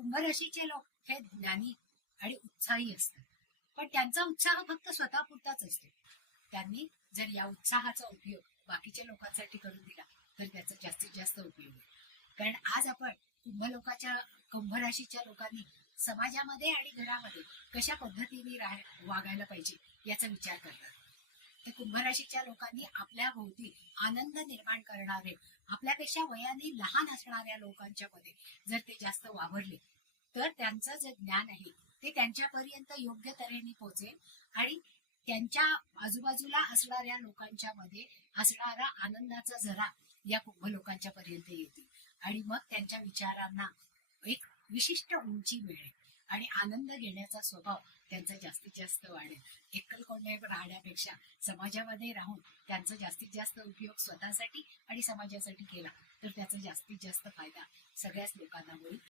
कुंभ राशीचे लोक हे ज्ञानी आणि उत्साही असतात, पण त्यांचा उत्साह फक्त स्वतःपुरताच असतो. त्यांनी जर या उत्साहाचा उपयोग बाकीच्या लोकांसाठी करून दिला तर त्याचा जास्तीत जास्त उपयोग होईल. कारण आज आपण कुंभ राशीच्या लोकांनी समाजामध्ये आणि घरामध्ये कशा पद्धतीने वागायला पाहिजे याचा विचार करतात. तर कुंभ राशीच्या लोकांनी आपल्या भोवती आनंद निर्माण करणारे, आपल्यापेक्षा वयाने लहान असणाऱ्या लोकांच्या मध्ये जर ते जास्त वावरले तर त्यांचं जे ज्ञान आहे ते त्यांच्यापर्यंत योग्य तऱ्हेने पोहोचेल आणि त्यांच्या आजूबाजूला असणाऱ्या लोकांच्या मध्ये असणारा आनंदाचा झरा या कुंभ लोकांच्या पर्यंत येतील आणि मग त्यांच्या विचारांना एक विशिष्ट उंची मिळेल आणि आनंद घेण्याचा स्वभाव त्यांचा जास्तीत जास्त वाढेल. एकलकोंडे राहण्यापेक्षा समाजामध्ये राहून त्यांचा जास्तीत जास्त उपयोग स्वतःसाठी आणि समाजासाठी केला तर त्याचा जास्तीत जास्त फायदा सगळ्याच लोकांना होईल.